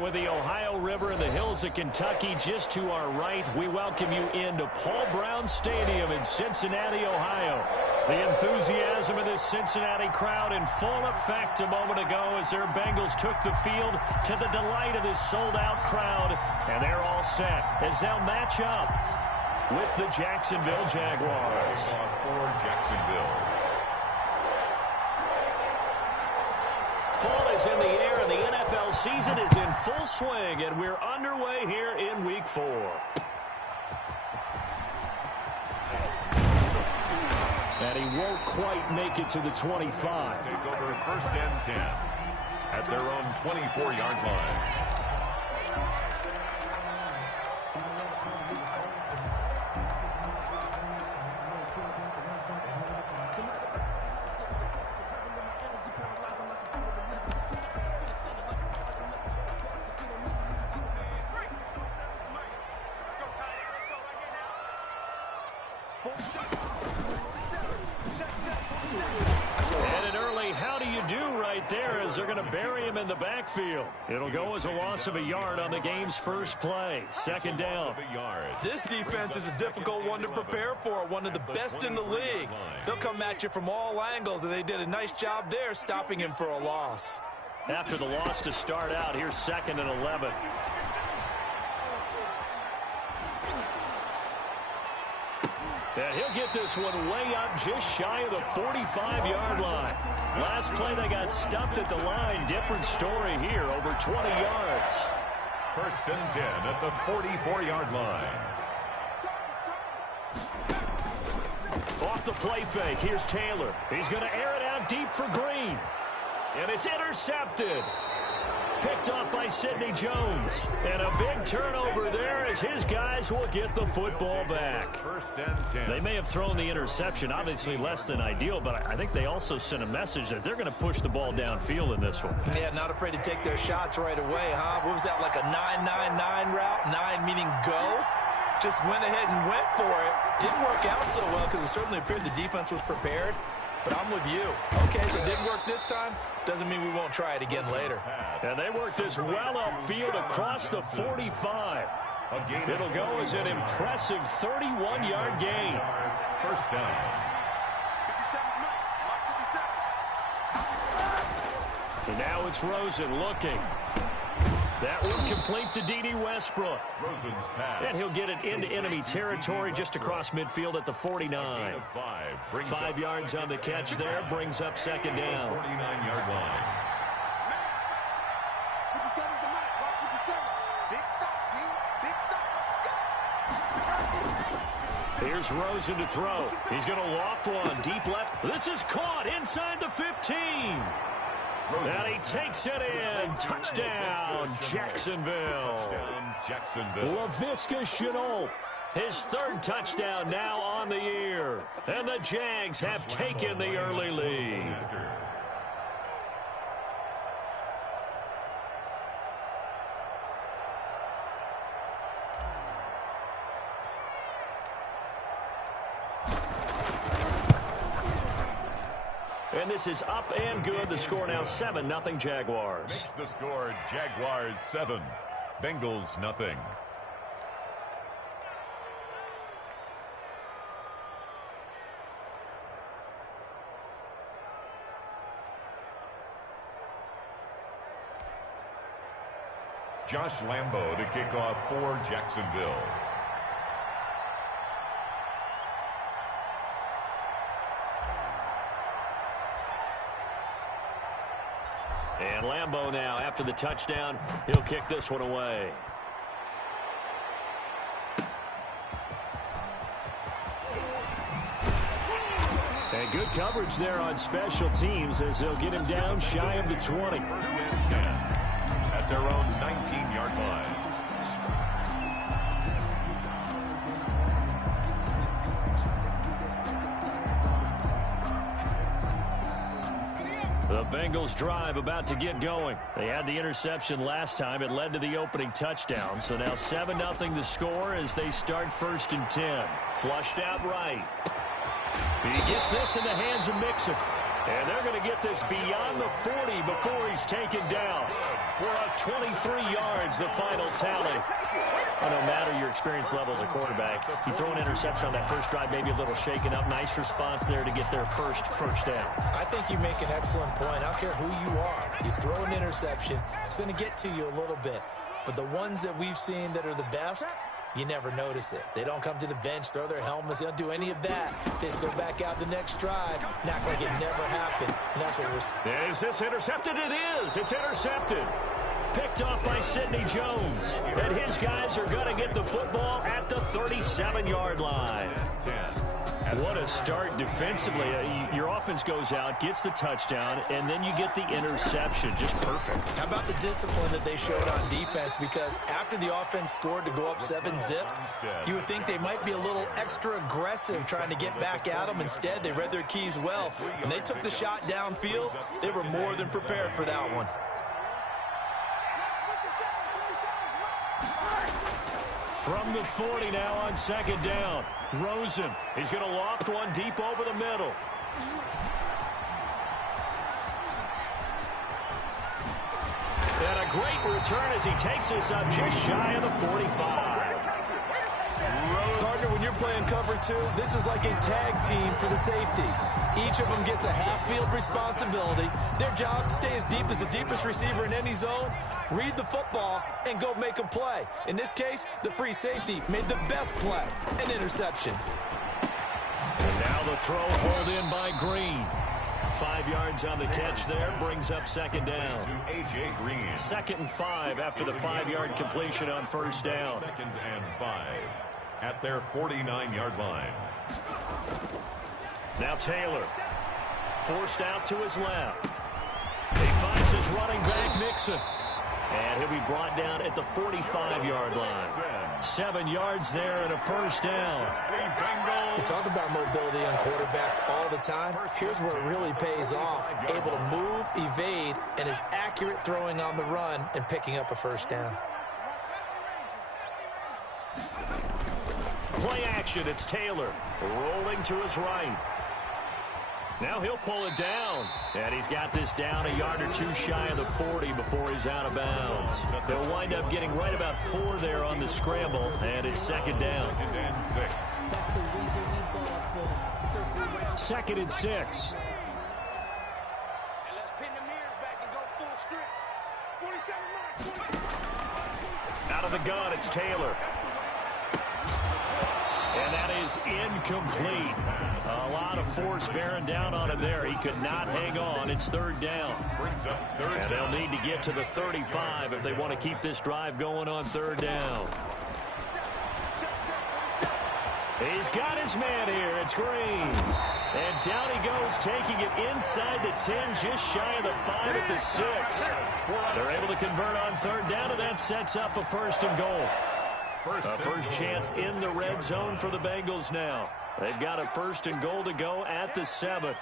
With the Ohio River and the hills of Kentucky just to our right, we welcome you into Paul Brown Stadium in Cincinnati, Ohio. The enthusiasm of this Cincinnati crowd in full effect a moment ago as their Bengals took the field to the delight of this sold-out crowd. And they're all set as they'll match up with the Jacksonville Jaguars. For Jacksonville. Fall is in the air, and the NFL season is in full swing, and we're underway here in Week 4. And he won't quite make it to the 25. Take over 1st and 10 at their own 24-yard line. And an early how do you do right there as they're going to bury him in the backfield. It'll go as a loss of a yard on the game's first play. 2nd down. This defense is a difficult one to prepare for, one of the best in the league. They'll come at you from all angles, and they did a nice job there stopping him for a loss. After the loss to start out, here's 2nd and 11. And he'll get this one way up just shy of the 45-yard line. Last play they got stuffed at the line. Different story here, over 20 yards. 1st and 10 at the 44-yard line. Off the play fake, here's Taylor. He's going to air it out deep for Green. And it's intercepted. Picked off by Sidney Jones. And a big turnover there as his guys will get the football back. 1st and 10. They may have thrown the interception, obviously less than ideal, but I think they also sent a message that they're going to push the ball downfield in this one. Yeah, not afraid to take their shots right away, huh? What was that, like a 9-9-9 route? 9 meaning go? Just went ahead and went for it. Didn't work out so well because it certainly appeared the defense was prepared. But I'm with you. Okay, so it didn't work this time. Doesn't mean we won't try it again later. And they work this well upfield across the 45. It'll go as an impressive 31-yard gain. 1st down. And now it's Rosen looking. That one complete to D.D. Westbrook. Rosen's pass. And he'll get it into enemy territory just across midfield at the 49. 5 yards on the catch there, brings up 2nd down. 49-yard line. Here's Rosen to throw. He's going to loft one deep left. This is caught inside the 15. And he takes it in. Touchdown, Jacksonville. Laviska Shenault, his 3rd touchdown now on the year. And the Jags have taken the early lead. And this is up and good. The score now 7-0 Jaguars. Makes the score Jaguars 7, Bengals nothing. Josh Lambo to kick off for Jacksonville. And Lambo now, after the touchdown, he'll kick this one away. And good coverage there on special teams as they'll get him down shy of the 20. 1st and 10 at their own 19-yard line. The Bengals drive about to get going. They had the interception last time. It led to the opening touchdown. So now 7-0 the score as they start 1st and 10. Flushed out right. He gets this in the hands of Mixon. And they're going to get this beyond the 40 before he's taken down. We're up 23 yards, the final tally. Well, no matter your experience level as a quarterback, you throw an interception on that first drive, maybe a little shaken up. Nice response there to get their first down. I think you make an excellent point. I don't care who you are. You throw an interception, it's going to get to you a little bit. But the ones that we've seen that are the best, you never notice it. They don't come to the bench, throw their helmets. They don't do any of that. They just go back out the next drive, act like it never happened. And that's what we're seeing. Is this intercepted? It is. It's intercepted. Picked off by Sidney Jones. And his guys are going to get the football at the 37-yard line. What a start defensively. Your offense goes out, gets the touchdown, and then you get the interception. Just perfect. How about the discipline that they showed on defense? Because after the offense scored to go up 7-zip, you would think they might be a little extra aggressive trying to get back at them. Instead, they read their keys well. When they took the shot downfield, they were more than prepared for that one. From the 40 now on second down. Rosen. He's going to loft one deep over the middle. And a great return as he takes us up just shy of the 45. Partner, when you're playing cover two, this is like a tag team for the safeties. Each of them gets a half-field responsibility. Their job, stay as deep as the deepest receiver in any zone, read the football, and go make a play. In this case, the free safety made the best play, an interception. And now the throw pulled in by Green. 5 yards on the catch there, brings up second down. To A.J. Green. 2nd and 5 after the 5-yard completion on first down. 2nd and 5 at their 49-yard line. Now Taylor, forced out to his left. He finds his running back, Mixon. And he'll be brought down at the 45-yard line. 7 yards there and a first down. We talk about mobility on quarterbacks all the time. Here's where it really pays off. Able to move, evade, and is accurate throwing on the run and picking up a first down. Play action, it's Taylor rolling to his right. Now he'll pull it down. And he's got this down a yard or two shy of the 40 before he's out of bounds. They'll wind up getting right about 4 there on the scramble, and it's second down. 2nd and 6. 2nd and 6. Out of the gun, it's Taylor. And that is incomplete. A lot of force bearing down on him there. He could not hang on. It's 3rd down. And they'll need to get to the 35 if they want to keep this drive going on 3rd down. He's got his man here. It's Green. And down he goes, taking it inside the 10, just shy of the 5 at the 6. They're able to convert on 3rd down, and that sets up a 1st and goal. A first chance in the red zone for the Bengals now. They've got a 1st and goal to go at the 7.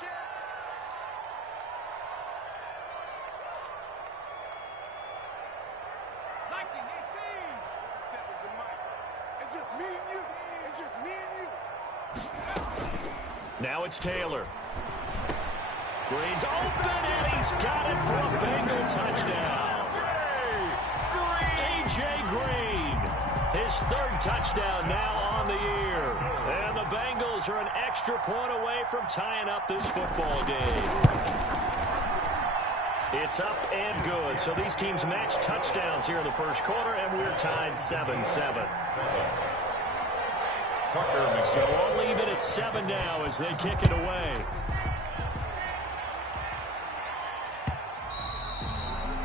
Now it's Taylor. Green's open, and he's got it for a Bengal touchdown. A.J. Green, his 3rd touchdown now on the year. And the Bengals are an extra point away from tying up this football game. It's up and good. So these teams match touchdowns here in the first quarter, and we're tied 7-7. So we'll leave it at 7 now as they kick it away.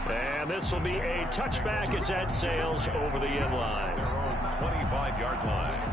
And this will be a touchback as that sails over the end line. 25-yard line.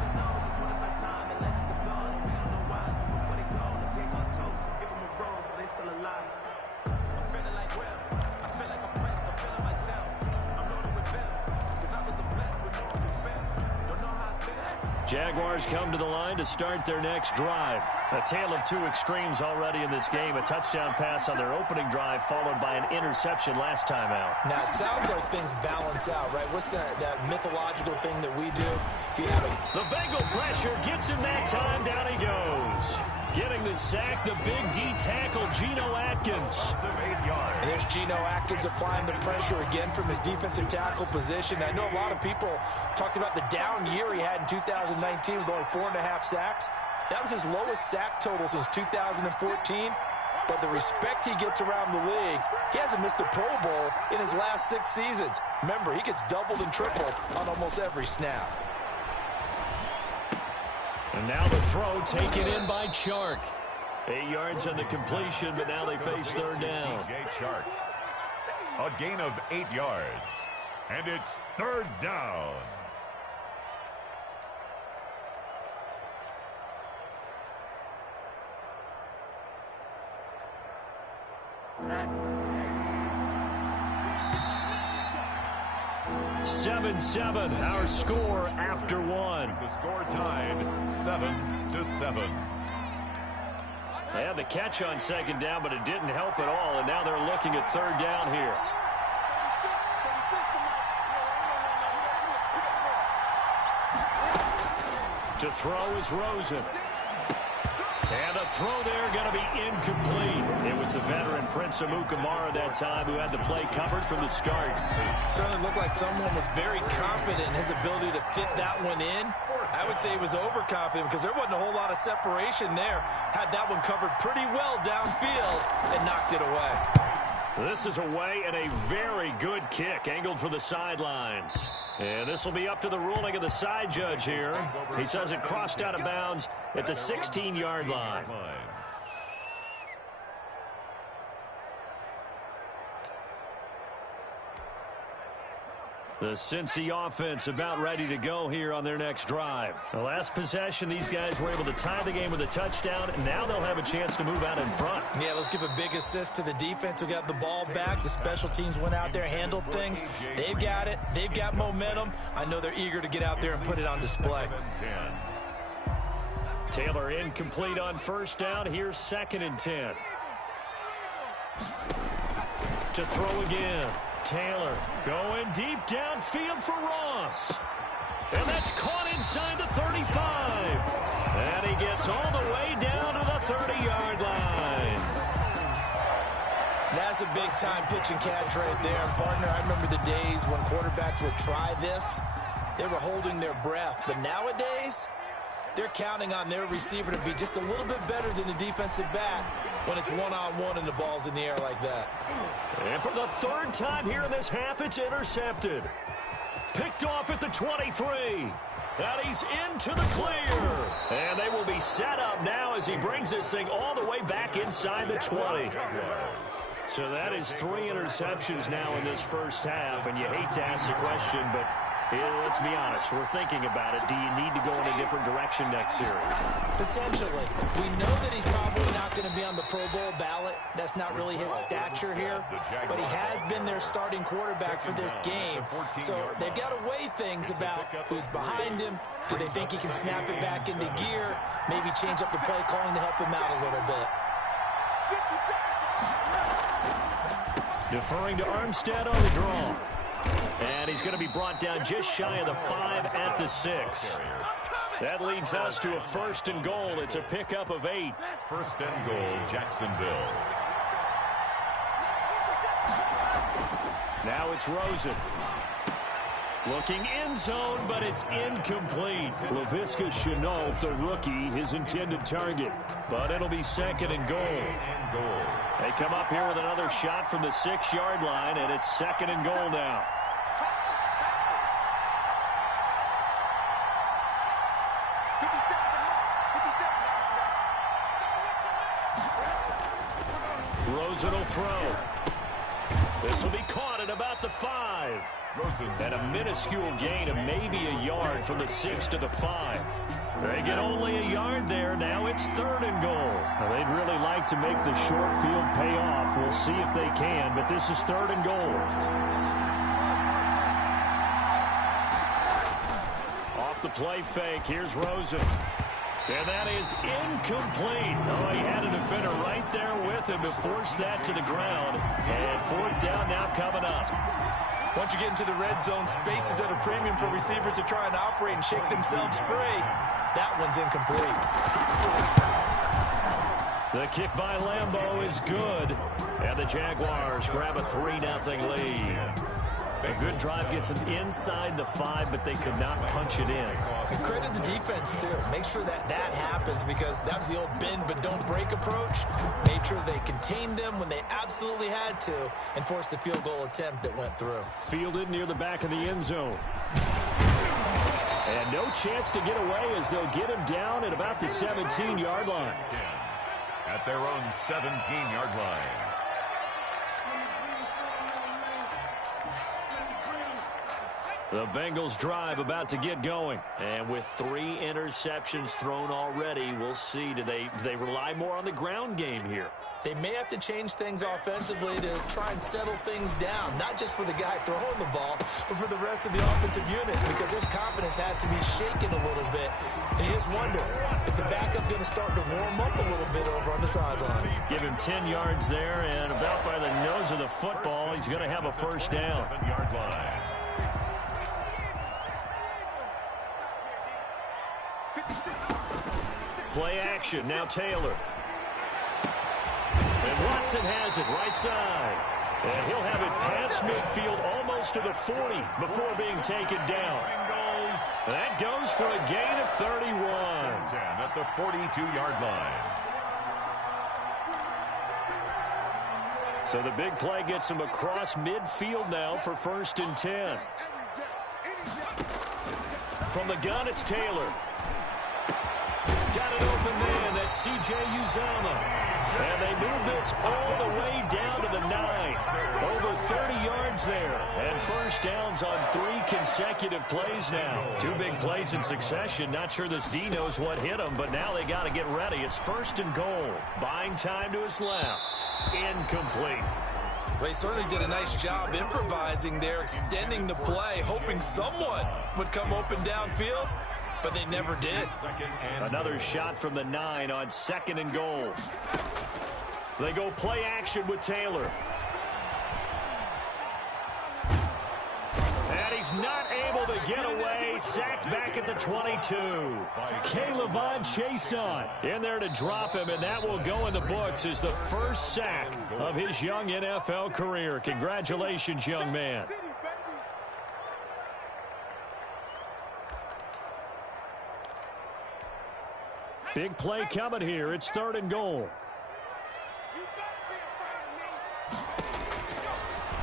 Jaguars come to the line to start their next drive. A tale of two extremes already in this game. A touchdown pass on their opening drive followed by an interception last time out. Now, it sounds like things balance out, right? What's that mythological thing that we do? If you have The Bengal pressure gets him that time. Down he goes. Getting the sack, the big D tackle, Geno Atkins. And there's Geno Atkins applying the pressure again from his defensive tackle position. I know a lot of people talked about the down year he had in 2019 with only 4.5 sacks. That was his lowest sack total since 2014. But the respect he gets around the league, he hasn't missed a Pro Bowl in his last 6 seasons. Remember, he gets doubled and tripled on almost every snap. And now the throw taken in by Chark. 8 yards on the completion, but now they face third down. Chark. A gain of 8 yards. And it's third down. Seven, our score after one. The score tied 7-7. They had the catch on second down, but it didn't help at all, and now they're looking at third down here. To throw is Rosen. And the throw there going to be incomplete. It was the veteran Prince Amukamara that time who had the play covered from the start. Certainly looked like someone was very confident in his ability to fit that one in. I would say he was overconfident because there wasn't a whole lot of separation there. Had that one covered pretty well downfield and knocked it away. This is away and a very good kick angled for the sidelines. And this will be up to the ruling of the side judge here. He says it crossed out of bounds at the 16-yard line. The Cincy offense about ready to go here on their next drive. The last possession, these guys were able to tie the game with a touchdown, and now they'll have a chance to move out in front. Yeah, let's give a big assist to the defense who got the ball back. The special teams went out there, handled things. They've got it. They've got momentum. I know they're eager to get out there and put it on display. Taylor incomplete on first down. Here's 2nd and 10. To throw again. Taylor going deep downfield for Ross. And that's caught inside the 35. And he gets all the way down to the 30-yard line. That's a big-time pitch and catch right there. And, partner, I remember the days when quarterbacks would try this. They were holding their breath. But nowadays, they're counting on their receiver to be just a little bit better than the defensive back when it's one-on-one and the ball's in the air like that. And for the 3rd time here in this half, it's intercepted. Picked off at the 23. And he's into the clear. And they will be set up now as he brings this thing all the way back inside the 20. So that is 3 interceptions now in this first half. And you hate to ask the question, but let's be honest, we're thinking about it. Do you need to go in a different direction next series? Potentially. We know that he's probably not going to be on the Pro Bowl ballot. That's not really his stature here. But he has been their starting quarterback for this game. So they've got to weigh things about who's behind him. Do they think he can snap it back into gear? Maybe change up the play calling to help him out a little bit. Deferring to Armstead on the draw. And he's going to be brought down just shy of the 5 at the 6. That leads us to a 1st and goal. It's a pickup of 8. 1st and goal, Jacksonville. Now it's Rosen. Looking end zone, but it's incomplete. Laviska Shenault, the rookie, his intended target. But it'll be 2nd and goal. They come up here with another shot from the 6-yard line, and it's 2nd and goal now. Rosen will throw. This will be caught at about the 5. And a minuscule gain of maybe a yard from the 6 to the 5. They get only a yard there. Now it's 3rd and goal. Now, they'd really like to make the short field pay off. We'll see if they can, but this is 3rd and goal. Off the play fake, here's Rosen. And that is incomplete. Oh, he had a defender right there with him to force that to the ground. And fourth down now coming up. Once you get into the red zone, space is at a premium for receivers to try and operate and shake themselves free. That one's incomplete. The kick by Lambeau is good. And the Jaguars grab a 3-0 lead. A good drive gets them inside the 5, but they could not punch it in. And credit the defense, too. Make sure that happens because that was the old bend but don't break approach. Made sure they contained them when they absolutely had to and forced the field goal attempt that went through. Fielded near the back of the end zone. And no chance to get away as they'll get him down at about the 17-yard line. At their own 17-yard line. The Bengals drive about to get going. And with 3 interceptions thrown already, we'll see. Do they rely more on the ground game here? They may have to change things offensively to try and settle things down, not just for the guy throwing the ball, but for the rest of the offensive unit, because his confidence has to be shaken a little bit. And you just wonder, is the backup going to start to warm up a little bit over on the sideline? Give him 10 yards there, and about by the nose of the football, he's going to have a first down. 7-yard line. Play action, now Taylor. And Watson has it right side. And he'll have it past midfield almost to the 40 before being taken down. That goes for a gain of 31. At the 42-yard line. So the big play gets him across midfield now for 1st and 10. From the gun, it's Taylor. Got it open man. That's C.J. Uzomah. And they move this all the way down to the 9. Over 30 yards there. And first downs on 3 consecutive plays now. 2 big plays in succession. Not sure this D knows what hit him, but now they got to get ready. It's 1st and goal. Buying time to his left. Incomplete. Well, he certainly did a nice job improvising there, extending the play, hoping someone would come open downfield. But they never did. Another shot from the 9 on 2nd and goal. They go play action with Taylor. And he's not able to get away. Sacked back at the 22. K'Lavon Chaisson in there to drop him, and that will go in the books as the first sack of his young NFL career. Congratulations, young man. Big play coming here. It's 3rd and goal.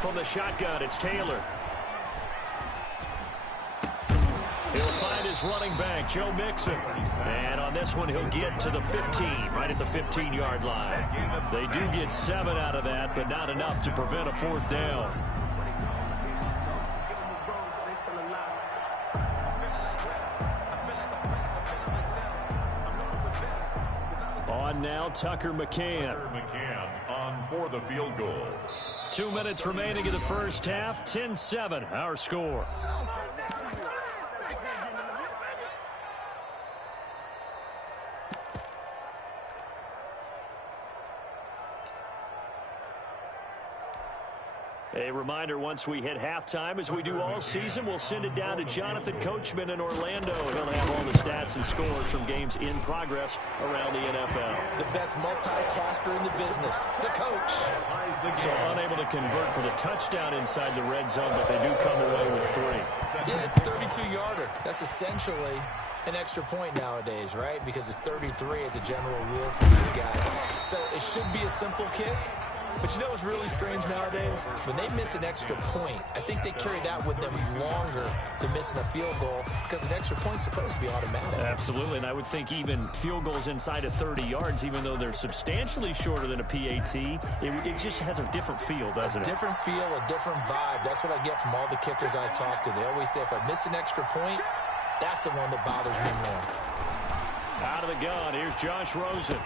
From the shotgun, it's Taylor. He'll find his running back, Joe Mixon. And on this one, he'll get to the 15, right at the 15-yard line. They do get 7 out of that, but not enough to prevent a 4th down. On now, Tucker McCann. On for the field goal. 2 minutes remaining in the first half. 10-7, our score. A reminder, once we hit halftime, as we do all season, we'll send it down to Jonathan Coachman in Orlando. He'll have all the stats and scores from games in progress around the NFL. The best multitasker in the business, the coach. So unable to convert for the touchdown inside the red zone, but they do come away with 3. Yeah, it's 32-yarder. That's essentially an extra point nowadays, right? Because it's 33 as a general rule for these guys. So it should be a simple kick. But you know what's really strange nowadays? When they miss an extra point, I think they carry that with them longer than missing a field goal because an extra point's supposed to be automatic. Absolutely, and I would think even field goals inside of 30 yards, even though they're substantially shorter than a PAT, it just has a different feel, doesn't it? A different feel, a different vibe. That's what I get from all the kickers I talk to. They always say if I miss an extra point, that's the one that bothers me more. Out of the gun, here's Josh Rosen.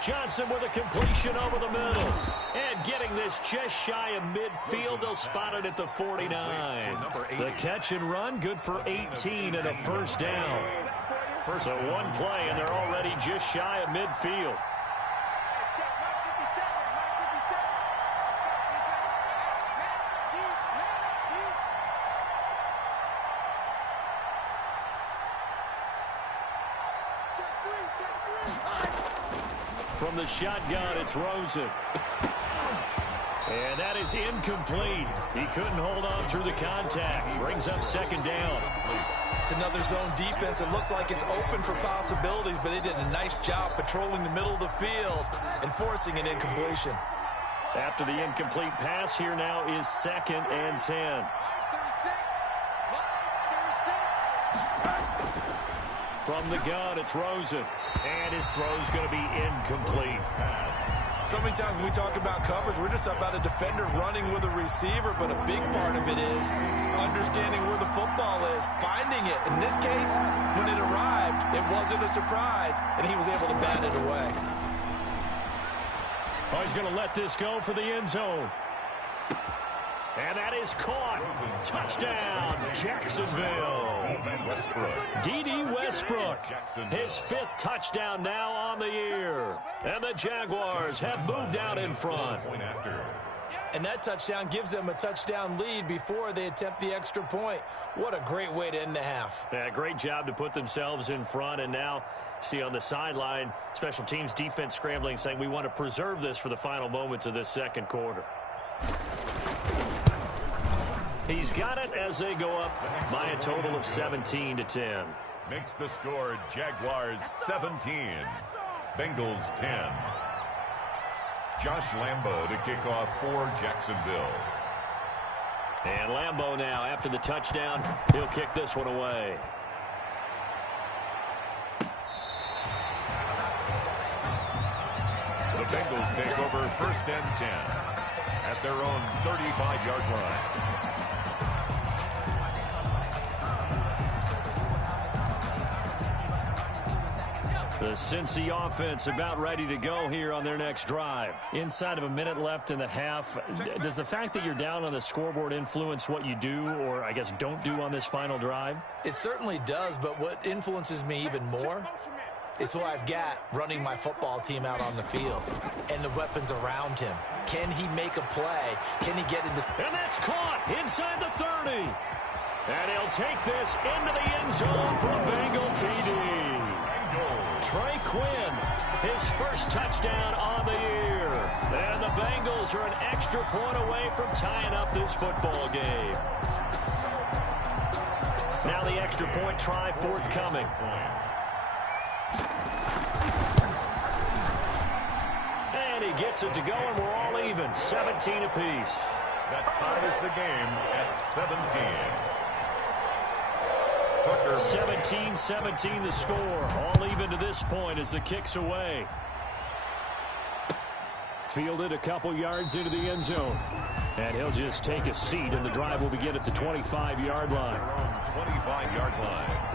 Johnson with a completion over the middle. And getting this just shy of midfield. They'll spot it at the 49. The catch and run, good for 18 and a first down. First So one play, and they're already just shy of midfield. From the shotgun, it's Rosen. And that is incomplete. He couldn't hold on through the contact. Brings up second down. It's another zone defense. It looks like it's open for possibilities, but they did a nice job patrolling the middle of the field and forcing an incompletion. After the incomplete pass, here now is 2nd and 10. From the gun, it's Rosen. And his throw's going to be incomplete. So many times when we talk about coverage, we're just about a defender running with a receiver, but a big part of it is understanding where the football is, finding it. In this case, when it arrived, it wasn't a surprise, and he was able to bat it away. Oh, he's going to let this go for the end zone. And that is caught. Touchdown, Jacksonville. D.D. Westbrook, his 5th touchdown now on the year. And the Jaguars have moved out in front. And that touchdown gives them a touchdown lead before they attempt the extra point. What a great way to end the half. Yeah, great job to put themselves in front. And now, see on the sideline, special teams defense scrambling, saying we want to preserve this for the final moments of this second quarter. He's got it as they go up by a total of 17-10. Makes the score Jaguars 17, Bengals 10. Josh Lambo to kick off for Jacksonville. And Lambo now, after the touchdown, he'll kick this one away. The Bengals take over 1st and 10 at their own 35-yard line. The Cincy offense about ready to go here on their next drive. Inside of a minute left in the half, does the fact that you're down on the scoreboard influence what you do, or I guess don't do on this final drive? It certainly does, but what influences me even more is who I've got running my football team out on the field and the weapons around him. Can he make a play? Can he get into... And that's caught inside the 30. And he'll take this into the end zone for a Bengal TD. Trey Quinn, his 1st touchdown on the year. And the Bengals are an extra point away from tying up this football game. Now the extra point try forthcoming. And he gets it to go, and we're all even, 17 apiece. That ties the game at 17. 17-17 the score. All even to this point as the kick's away. Fielded a couple yards into the end zone. And he'll just take a seat, and the drive will begin at the 25-yard line. 25-yard line.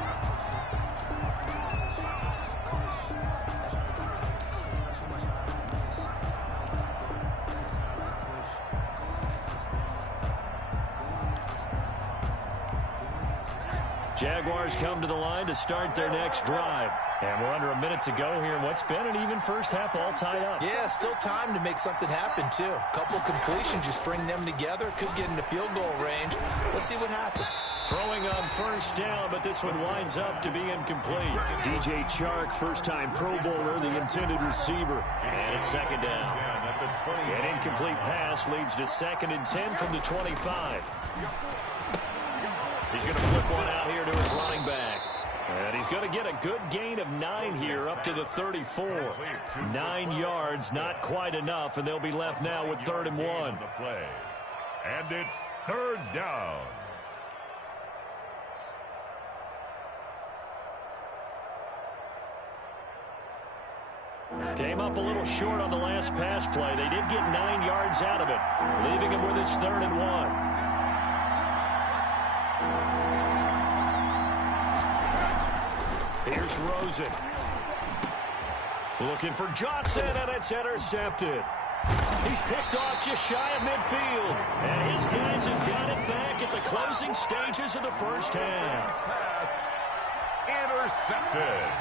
Jaguars come to the line to start their next drive. And we're under a minute to go here. What's been an even first half all tied up. Yeah, still time to make something happen, too. A couple completions, you string them together. Could get into field goal range. Let's see what happens. Throwing on 1st down, but this one winds up to be incomplete. DJ Chark, first-time Pro Bowler, the intended receiver. And it's 2nd down. An incomplete pass leads to 2nd and 10 from the 25. He's going to flip one out here to his running back. And he's going to get a good gain of 9 here up to the 34. 9 yards, not quite enough, and they'll be left now with 3rd and 1. And it's 3rd down. Came up a little short on the last pass play. They did get 9 yards out of it, leaving him with his 3rd and 1. Here's Rosen. Looking for Johnson, and it's intercepted. He's picked off just shy of midfield. And his guys have got it back at the closing stages of the first half. Pass intercepted.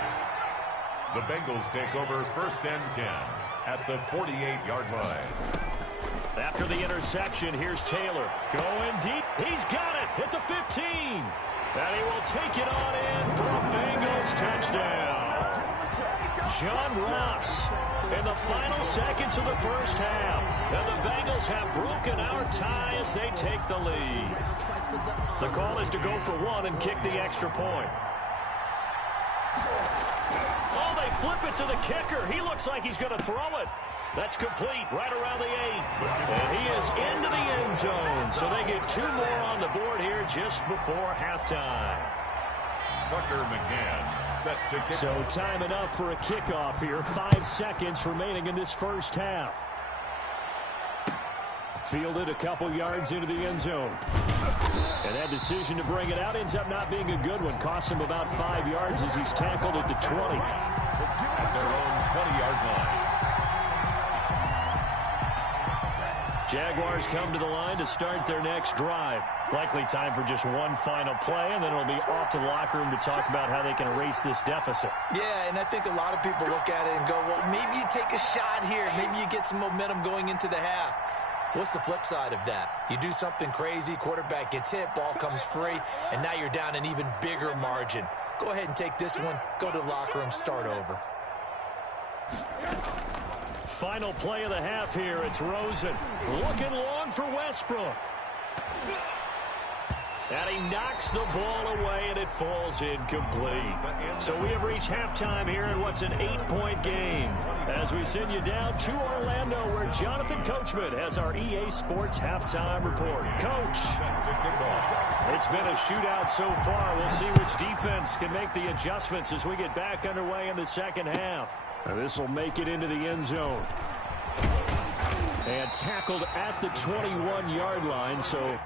The Bengals take over 1st and 10 at the 48-yard line. After the interception, here's Taylor. Going deep. He's got it at the 15. And he will take it on in for a Bengals touchdown. John Ross in the final seconds of the first half. And the Bengals have broken our tie as they take the lead. The call is to go for one and kick the extra point. Oh, they flip it to the kicker. He looks like he's going to throw it. That's complete right around the 8. And he is into the end zone. So they get 2 more on the board here just before halftime. Tucker McCann set to kick. So time enough for a kickoff here. 5 seconds remaining in this first half. Fielded a couple yards into the end zone. And that decision to bring it out ends up not being a good one. Cost him about 5 yards as he's tackled at the 20. At their own 20-yard line. Jaguars come to the line to start their next drive. Likely time for just one final play, and then it'll be off to the locker room to talk about how they can erase this deficit. Yeah, and I think a lot of people look at it and go, well, maybe you take a shot here. Maybe you get some momentum going into the half. What's the flip side of that? You do something crazy, quarterback gets hit, ball comes free, and now you're down an even bigger margin. Go ahead and take this one, go to the locker room, start over. Final play of the half here. It's Rosen looking long for Westbrook. And he knocks the ball away, and it falls incomplete. So we have reached halftime here in what's an 8-point game. As we send you down to Orlando, where Jonathan Coachman has our EA Sports halftime report. Coach, it's been a shootout so far. We'll see which defense can make the adjustments as we get back underway in the second half. And this will make it into the end zone. And tackled at the 21-yard line, so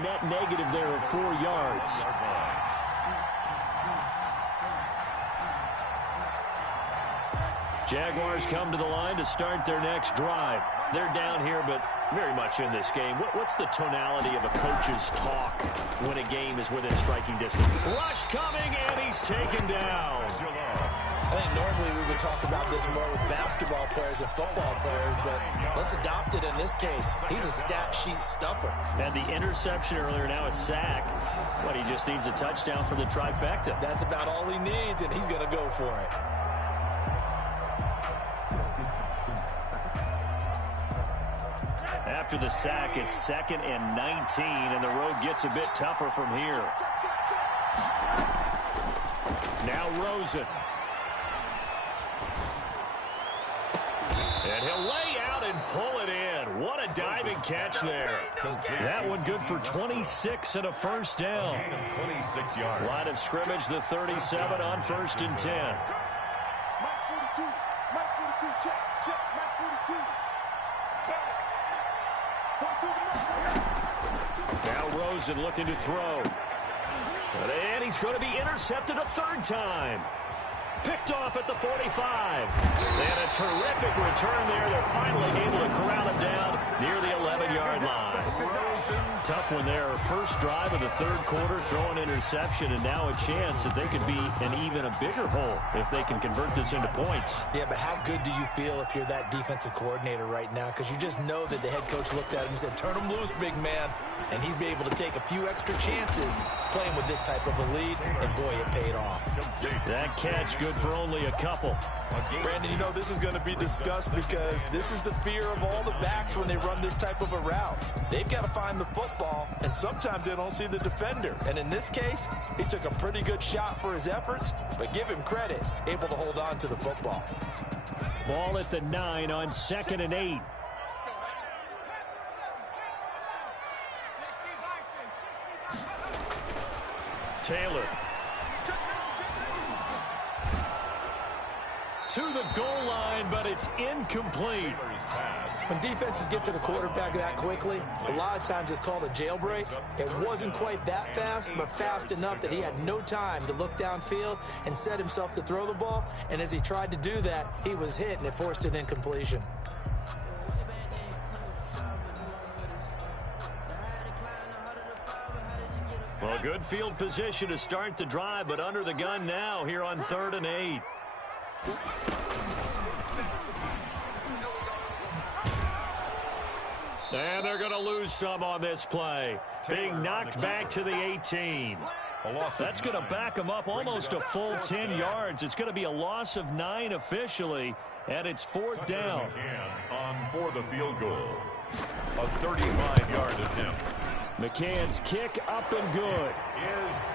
net negative there of 4 yards. Jaguars come to the line to start their next drive. They're down here, but very much in this game. What's the tonality of a coach's talk when a game is within striking distance? Rush coming, and he's taken down. I think normally we would talk about this more with basketball players and football players, but let's adopt it in this case. He's a stat sheet stuffer. Had the interception earlier, now a sack. But he just needs a touchdown for the trifecta. That's about all he needs, and he's going to go for it. After the sack, it's 2nd and 19, and the road gets a bit tougher from here. Now Rosen. And he'll lay out and pull it in. What a diving catch there. That one good for 26 and a first down. 26 yards. Line of scrimmage, the 37 on 1st and 10. Now Rosen looking to throw. And he's going to be intercepted a 3rd time. Picked off at the 45. And a terrific return there. They're finally able to corral him down near the 11-yard line. Tough one there. First drive of the 3rd quarter, throw an interception, and now a chance that they could be in even a bigger hole if they can convert this into points. Yeah, but how good do you feel if you're that defensive coordinator right now? Because you just know that the head coach looked at him and said, turn him loose, big man. And he'd be able to take a few extra chances playing with this type of a lead, and boy, it paid off. That catch good for only a couple. Brandon, you know this is going to be discussed because this is the fear of all the backs when they run this type of a route. They've got to find the football, and sometimes they don't see the defender. And in this case, he took a pretty good shot for his efforts, but give him credit, able to hold on to the football. Ball at the 9 on 2nd and 8. Taylor. To the goal line, but it's incomplete. When defenses get to the quarterback that quickly, a lot of times it's called a jailbreak. It wasn't quite that fast, but fast enough that he had no time to look downfield and set himself to throw the ball. And as he tried to do that, he was hit, and it forced an incompletion. Well, good field position to start the drive, but under the gun now here on 3rd and 8. And they're going to lose some on this play. Being knocked back to the 18. That's going to back them up almost a full 10 yards. It's going to be a loss of 9 officially, and it's 4th down. On for the field goal. A 35-yard attempt. McCann's kick up and good.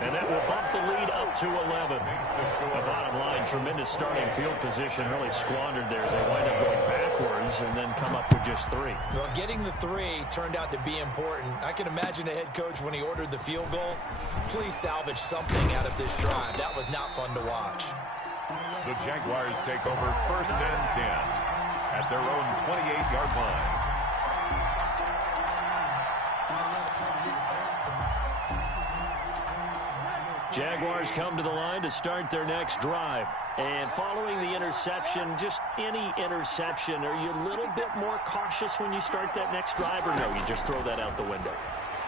And that will bump the lead up to 11. The bottom line, tremendous starting field position, really squandered there as they wind up going backwards and then come up with just 3. Well, getting the 3 turned out to be important. I can imagine the head coach when he ordered the field goal. Please salvage something out of this drive. That was not fun to watch. The Jaguars take over 1st and 10 at their own 28-yard line. Jaguars come to the line to start their next drive. And following the interception, just any interception, are you a little bit more cautious when you start that next drive, or no, you just throw that out the window?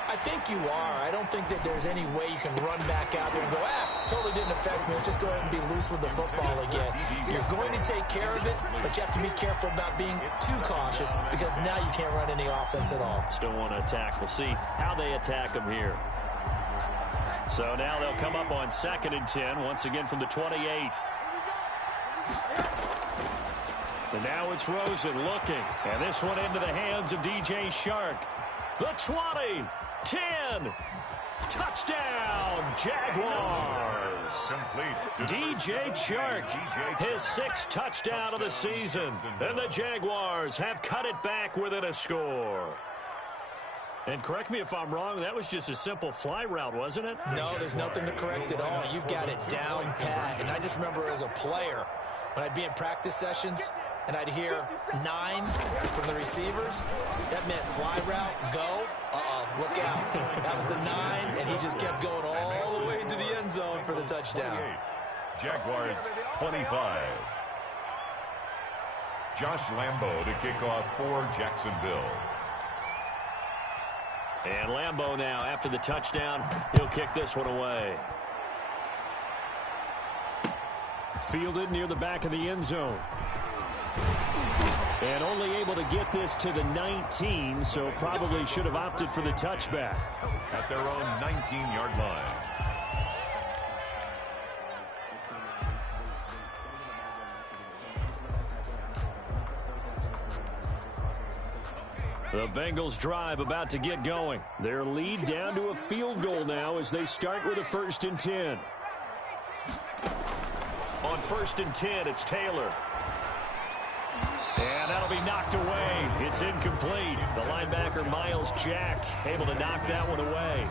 I think you are. I don't think that there's any way you can run back out there and go, totally didn't affect me. Let's just go ahead and be loose with the football again. You're going to take care of it, but you have to be careful about being too cautious because now you can't run any offense at all. Still want to attack. We'll see how they attack them here. So now they'll come up on 2nd and 10, once again from the 28. And now it's Rosen looking. And this one into the hands of DJ Shark. The 20, 10, touchdown, Jaguars. DJ Shark, his 6th touchdown of the season. And the Jaguars have cut it back within a score. And correct me if I'm wrong, that was just a simple fly route, wasn't it? No, there's nothing to correct at all. You've got it down pat. And I just remember as a player, when I'd be in practice sessions, and I'd hear 9 from the receivers, that meant fly route, go, look out. That was the 9, and he just kept going all the way into the end zone for the touchdown. Jaguars 25. Josh Lambo to kick off for Jacksonville. And Lambo now, after the touchdown, he'll kick this one away. Fielded near the back of the end zone. And only able to get this to the 19, so probably should have opted for the touchback. At their own 19-yard line. The Bengals drive about to get going. Their lead down to a field goal now as they start with a 1st and 10. On 1st and 10, it's Taylor. And that'll be knocked away. It's incomplete. The linebacker, Miles Jack, able to knock that one away.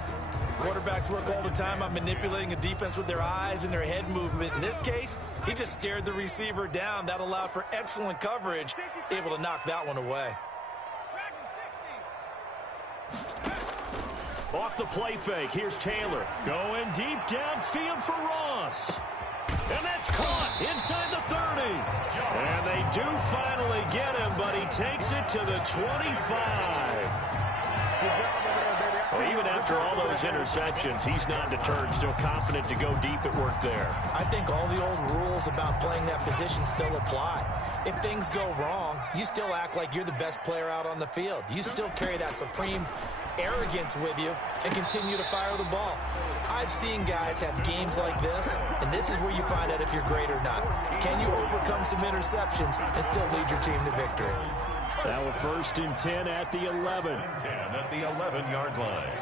Quarterbacks work all the time on manipulating a defense with their eyes and their head movement. In this case, he just stared the receiver down. That allowed for excellent coverage, able to knock that one away. Off the play fake, here's Taylor. Going deep downfield for Ross. And that's caught inside the 30. And they do finally get him, but he takes it to the 25. Well, even after all those interceptions, he's not deterred, still confident to go deep at work there. I think all the old rules about playing that position still apply. If things go wrong, you still act like you're the best player out on the field. You still carry that supreme arrogance with you and continue to fire the ball. I've seen guys have games like this, and this is where you find out if you're great or not. Can you overcome some interceptions and still lead your team to victory? That was 1st and 10 at the 11. 10 at the 11-yard line.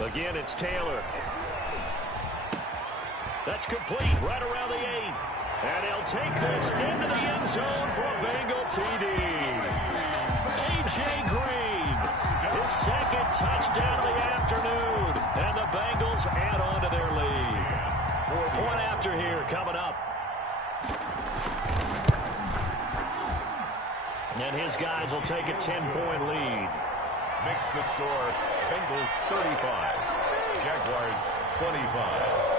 Again, it's Taylor. That's complete right around the 8. And he'll take this into the end zone for a Bengal TD. A.J. Green, his 2nd touchdown of the afternoon. And the Bengals add on to their lead. Point after here coming up. And his guys will take a 10-point lead. Makes the score Bengals 35. Jaguars 25.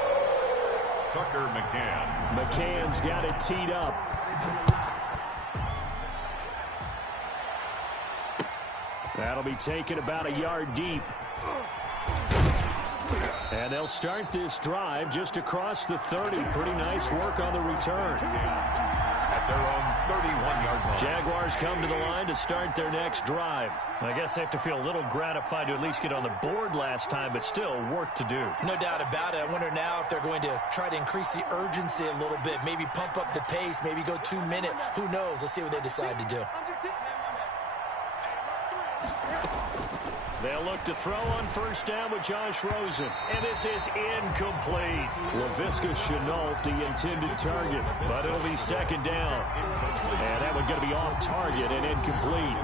Tucker McCann. McCann's got it teed up. That'll be taken about a yard deep. And they'll start this drive just across the 30. Pretty nice work on the return. At their own 31-yard line. Jaguars come to the line to start their next drive. I guess they have to feel a little gratified to at least get on the board last time, but still work to do. No doubt about it. I wonder now if they're going to try to increase the urgency a little bit, maybe pump up the pace, maybe go 2-minute. Who knows? Let's see what they decide to do. They'll look to throw on 1st down with Josh Rosen. And this is incomplete. Laviska Shenault, the intended target. But it'll be 2nd down. And that one going to be off target and incomplete.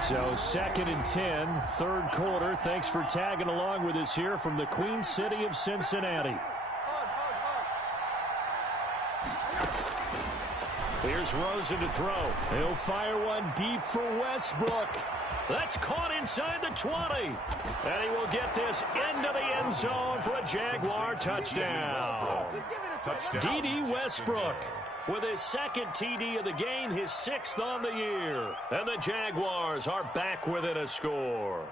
So 2nd and 10, 3rd quarter. Thanks for tagging along with us here from the Queen City of Cincinnati. Here's Rosen to throw. He'll fire one deep for Westbrook. That's caught inside the 20. And he will get this into the end zone for a Jaguar touchdown. D.D. Westbrook with his 2nd TD of the game, his 6th on the year. And the Jaguars are back within a score.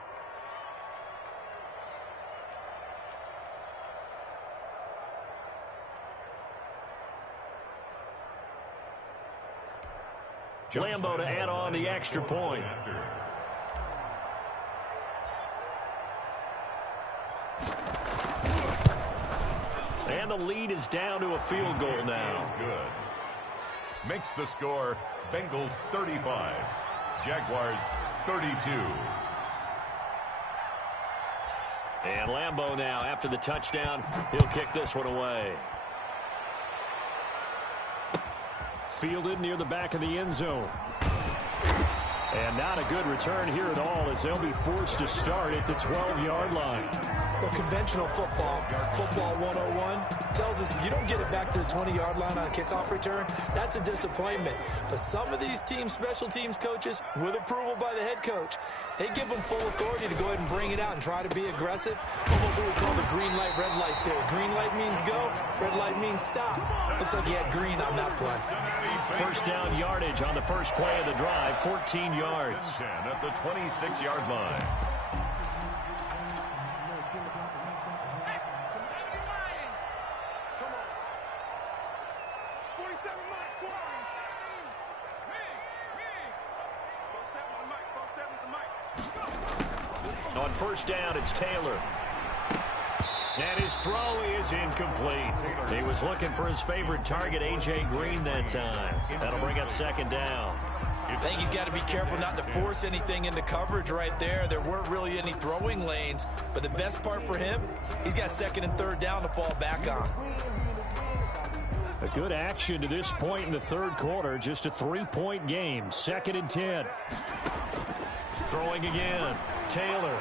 Lambo to add on the extra point. And the lead is down to a field goal now. Good. Makes the score Bengals 35. Jaguars 32. And Lambo now, after the touchdown, he'll kick this one away. Fielded near the back of the end zone. And not a good return here at all as they'll be forced to start at the 12-yard line. Well, conventional football 101, tells us if you don't get it back to the 20-yard line on a kickoff return, that's a disappointment. But some of these special teams coaches, with approval by the head coach, they give them full authority to go ahead and bring it out and try to be aggressive. Almost what we call the green light, red light theory. Green light means go, red light means stop. Looks like he had green on that play. First down yardage on the first play of the drive, 14 yards. At the 26-yard line. On first down, it's Taylor. And his throw is incomplete. He was looking for his favorite target, A.J. Green, that time. That'll bring up second down. I think he's got to be careful not to force anything into coverage right there. There weren't really any throwing lanes. But the best part for him, he's got second and third down to fall back on. A good action to this point in the third quarter. Just a 3-point game. Second and 10. Throwing again. Taylor.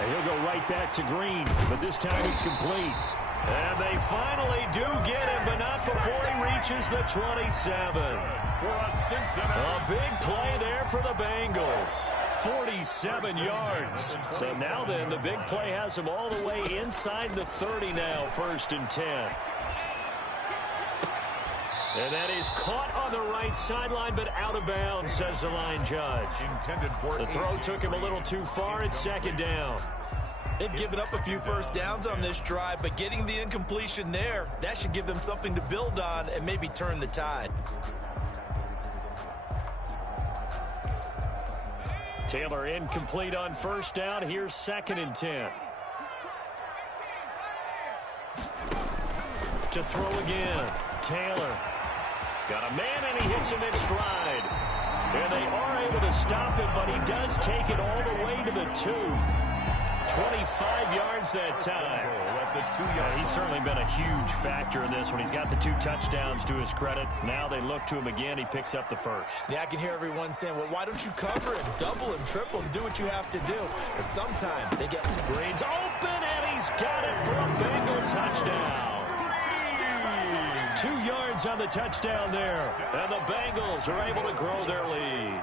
And he'll go right back to Green, but this time it's complete. And they finally do get him, but not before he reaches the 27. A big play there for the Bengals. 47 yards. So now then, the big play has him all the way inside the 30 now, first and 10. And that is caught on the right sideline, but out of bounds, says the line judge. The throw took him a little too far. It's second down. They've given up a few first downs on this drive, but getting the incompletion there, that should give them something to build on and maybe turn the tide. Taylor incomplete on first down. Here's second and 10. To throw again. Taylor. Got a man, and he hits him in stride. And they are able to stop him, but he does take it all the way to the 2. 25 yards that time. He's certainly been a huge factor in this one. He's got the 2 touchdowns to his credit. Now they look to him again. He picks up the first. Yeah, I can hear everyone saying, well, why don't you cover him, double him, triple him, do what you have to do. But sometimes they get... Green's open, and he's got it for a Bengal touchdown. 2 yards on the touchdown there. And the Bengals are able to grow their lead.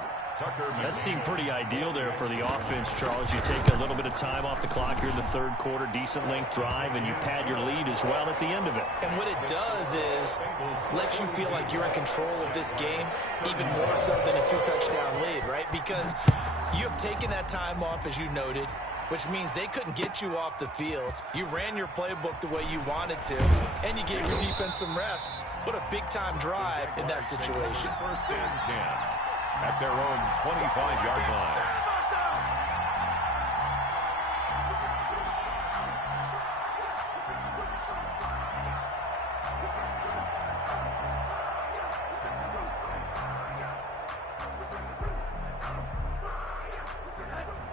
That seemed pretty ideal there for the offense, Charles. You take a little bit of time off the clock here in the third quarter, decent length drive, and you pad your lead as well at the end of it. And what it does is let you feel like you're in control of this game, even more so than a 2-touchdown lead, right? Because you have taken that time off, as you noted, which means they couldn't get you off the field. You ran your playbook the way you wanted to, and you gave your defense some rest. What a big-time drive in that situation. First and 10 at their own 25-yard line.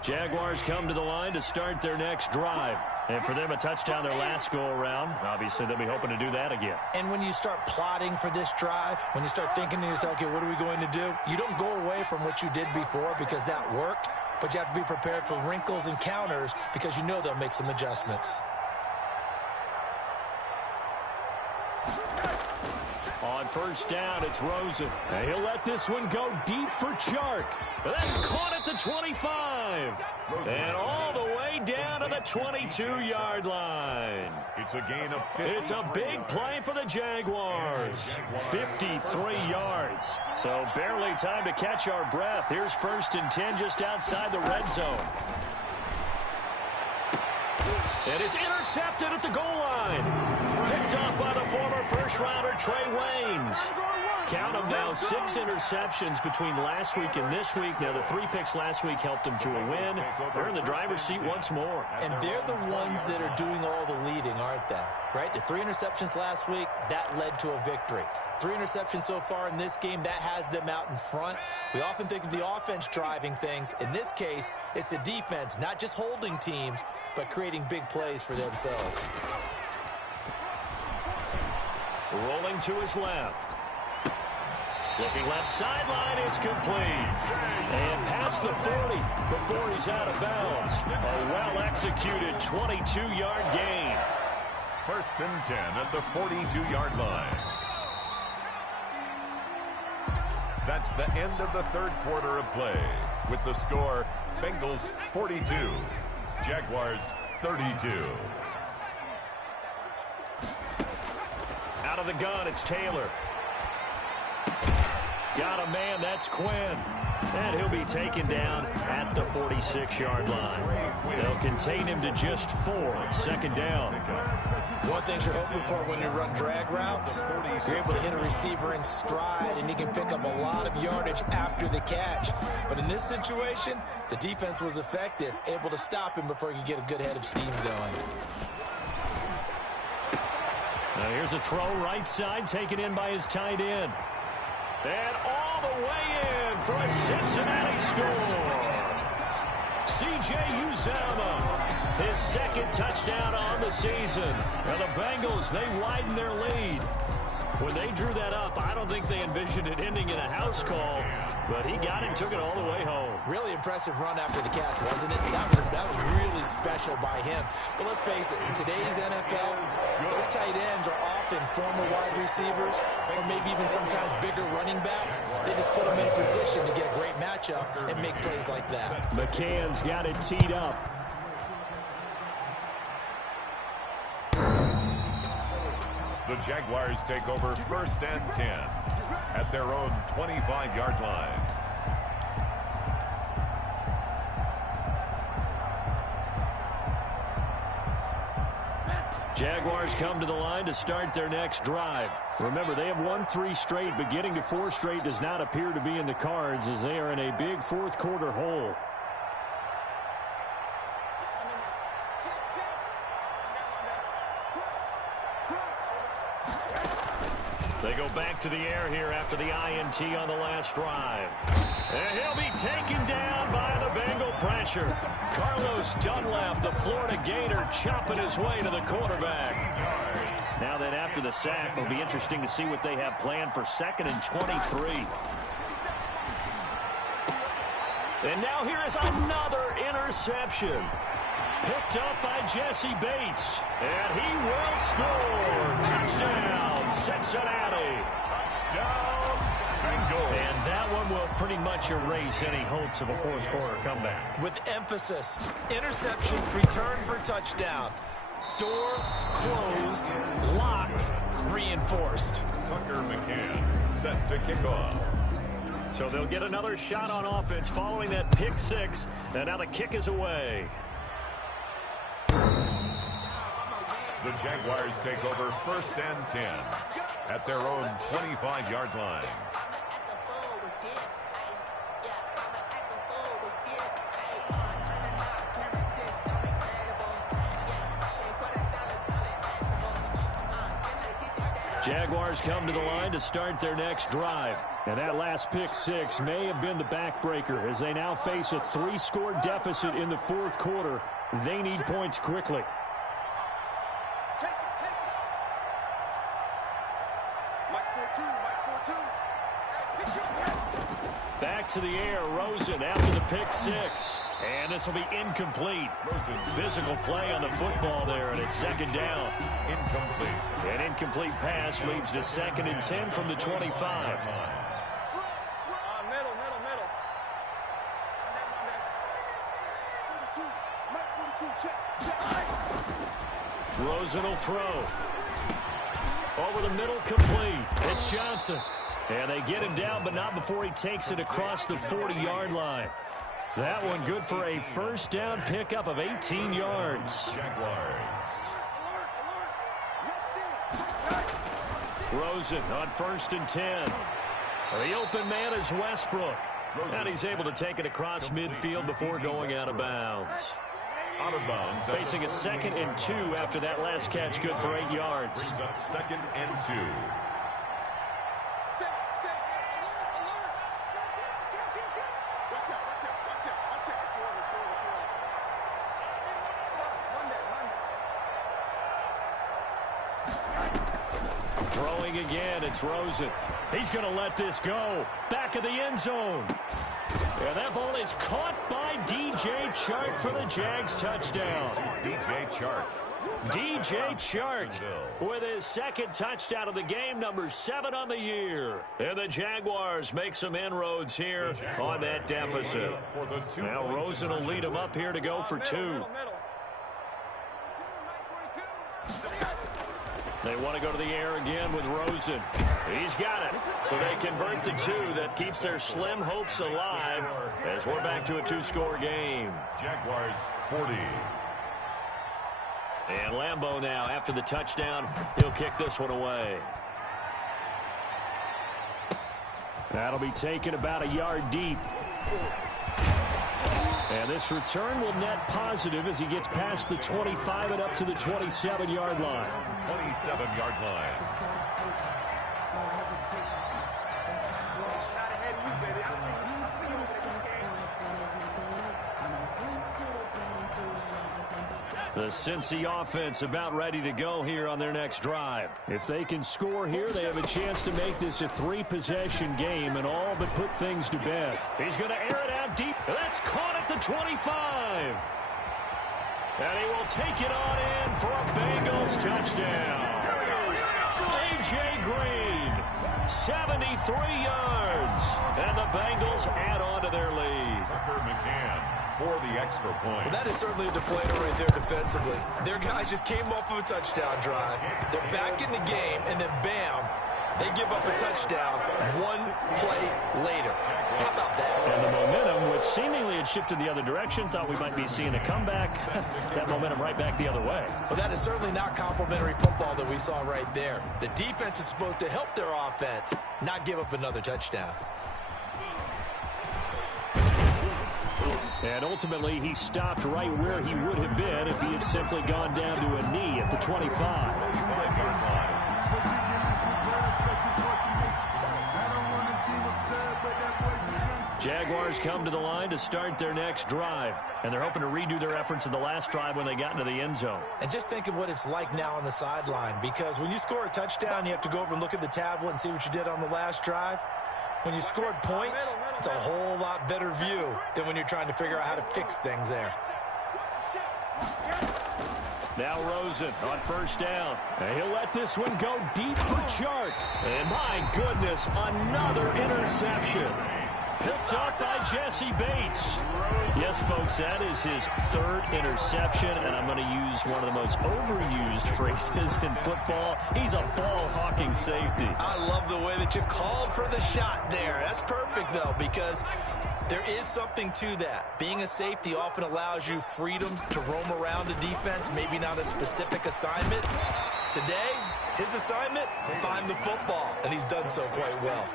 Jaguars come to the line to start their next drive. And for them, a touchdown their last go-around. Obviously, they'll be hoping to do that again. And when you start plotting for this drive, when you start thinking to yourself, okay, what are we going to do? You don't go away from what you did before because that worked, but you have to be prepared for wrinkles and counters because you know they'll make some adjustments. On first down, it's Rosen. And he'll let this one go deep for Chark. That's caught at the 25. And all the way down to the 22-yard line. It's a gain of 50. It's a big play for the Jaguars. 53 yards. So barely time to catch our breath. Here's first and 10 just outside the red zone. And it's intercepted at the goal line. Picked off by the former first-rounder Trey Waynes. Count them now, 6 interceptions between last week and this week. Now, the 3 picks last week helped them to a win. They're in the driver's seat once more. And they're the ones that are doing all the leading, aren't they? Right? The 3 interceptions last week, that led to a victory. 3 interceptions so far in this game, that has them out in front. We often think of the offense driving things. In this case, it's the defense, not just holding teams, but creating big plays for themselves. Rolling to his left. Looking left sideline, it's complete. And past the 40 before he's out of bounds. A executed 22-yard gain. 1st and 10 at the 42-yard line. That's the end of the 3rd quarter of play. With the score, Bengals 42, Jaguars 32. Out of the gun, it's Taylor. Got a man, that's Quinn. And he'll be taken down at the 46-yard line. They'll contain him to just 4. 2nd down. One thing you're hoping for when you run drag routes, you're able to hit a receiver in stride, and he can pick up a lot of yardage after the catch. But in this situation, the defense was effective, able to stop him before he could get a good head of steam going. Now here's a throw right side, taken in by his tight end. And all the way in for a Cincinnati score. C.J. Uzomah, his 2nd touchdown on the season. Now the Bengals, they widen their lead. When they drew that up, I don't think they envisioned it ending in a house call, but he got it and took it all the way home. Really impressive run after the catch, wasn't it? That was really special by him. But let's face it, in today's NFL, those tight ends are often former wide receivers or maybe even sometimes bigger running backs. They just put them in a position to get a great matchup and make plays like that. McCann's got it teed up. The Jaguars take over 1st and 10 at their own 25-yard line. Jaguars come to the line to start their next drive. Remember, they have won 3 straight, but getting to 4 straight does not appear to be in the cards as they are in a big 4th quarter hole. They go back to the air here after the INT on the last drive. And he'll be taken down by the Bengal pressure. Carlos Dunlap, the Florida Gator, chopping his way to the quarterback. Now then, after the sack, it'll be interesting to see what they have planned for 2nd and 23. And now here is another interception. Picked up by Jesse Bates. And he will score. Touchdown, Cincinnati. Touchdown, Bengals. And that one will pretty much erase any hopes of a 4th quarter comeback. With emphasis, interception, return for touchdown. Door closed, locked, reinforced. Tucker McCann set to kick off. So they'll get another shot on offense following that pick 6. And now the kick is away. The Jaguars take over 1st and 10 at their own 25-yard line. Jaguars come to the line to start their next drive. And that last pick 6 may have been the backbreaker as they now face a 3-score deficit in the 4th quarter. They need points quickly. Back to the air, Rosen after the pick 6. And this will be incomplete. Rosen. Physical play on the football there, and it's 2nd down. Incomplete. An incomplete pass leads to 2nd and 10 from the 25. Rosen will throw. Over the middle, complete. It's Johnson. And they get him down, but not before he takes it across the 40-yard line. That one good for a 1st down pickup of 18 yards. Jaguars. Rosen on 1st and 10. The open man is Westbrook. And he's able to take it across midfield before going out of bounds. Out of bounds. Facing a 2nd and 2 after that last catch, good for 8 yards. Brings up 2nd and 2. Throwing again, it's Rosen. He's going to let this go. Back of the end zone. And that ball is caught by DJ Chark for the Jags touchdown. DJ Chark with his second touchdown of the game, number 7 on the year. And the Jaguars make some inroads here on that deficit. Now Rosen will lead them up here to go for 2. They want to go to the air again with Rosen. He's got it. So they convert the 2. That keeps their slim hopes alive as we're back to a 2-score game. Jaguars 40. And Lambeau now, after the touchdown, he'll kick this one away. That'll be taken about a yard deep. And this return will net positive as he gets past the 25 and up to the 27-yard line. 27-yard line. The Cincy offense about ready to go here on their next drive. If they can score here, they have a chance to make this a 3-possession game and all but put things to bed. He's going to air it out deep. That's caught at the 25. And he will take it on in for a Bengals touchdown. A.J. Green, 73 yards. And the Bengals add on to their lead. Tucker McCann for the extra point. Well, that is certainly a deflator right there defensively. Their guys just came off of a touchdown drive. They're back in the game, and then bam, they give up a touchdown 1 play later. How about that? And the momentum, which seemingly had shifted the other direction, thought we might be seeing a comeback. That momentum right back the other way. Well, that is certainly not complimentary football that we saw right there. The defense is supposed to help their offense, not give up another touchdown. And ultimately, he stopped right where he would have been if he had simply gone down to a knee at the 25. Jaguars come to the line to start their next drive. And they're hoping to redo their efforts in the last drive when they got into the end zone. And just think of what it's like now on the sideline. Because when you score a touchdown, you have to go over and look at the tablet and see what you did on the last drive. When you scored points, it's a whole lot better view than when you're trying to figure out how to fix things there. Now Rosen on first down. And he'll let this one go deep for Chark. And my goodness, another interception. Picked up by Jesse Bates. Yes, folks, that is his 3rd interception, and I'm going to use one of the most overused phrases in football. He's a ball-hawking safety. I love the way that you called for the shot there. That's perfect, though, because there is something to that. Being a safety often allows you freedom to roam around the defense, maybe not a specific assignment. Today, his assignment, find the football, and he's done so quite well.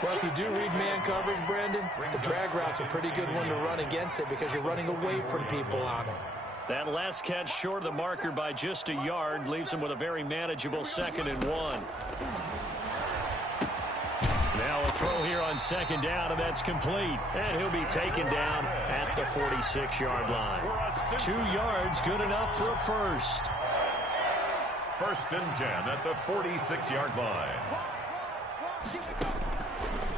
Well, if you do read man coverage, Brandon, the drag route's a pretty good one to run against it because you're running away from people on it. That last catch short of the marker by just a yard leaves him with a very manageable 2nd and 1. Now a throw here on 2nd down, and that's complete. And he'll be taken down at the 46-yard line. 2 yards, good enough for a first. 1st and 10 at the 46-yard line.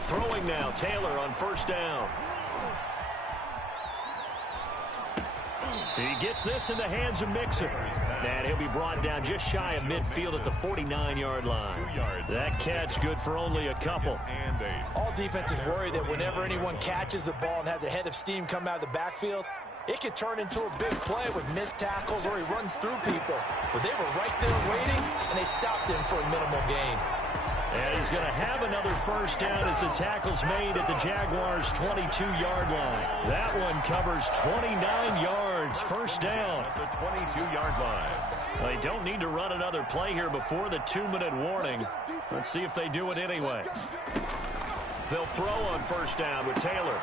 Throwing now, Taylor on 1st down. He gets this in the hands of Mixon. And he'll be brought down just shy of midfield at the 49-yard line. That catch good for only a couple. All defenses worry that whenever anyone catches the ball and has a head of steam come out of the backfield, it could turn into a big play with missed tackles or he runs through people. But they were right there waiting, and they stopped him for a minimal gain. And he's going to have another first down as the tackle's made at the Jaguars' 22-yard line. That one covers 29 yards. First down. At the 22-yard line. They don't need to run another play here before the 2-minute warning. Let's see if they do it anyway. They'll throw on first down with Taylor.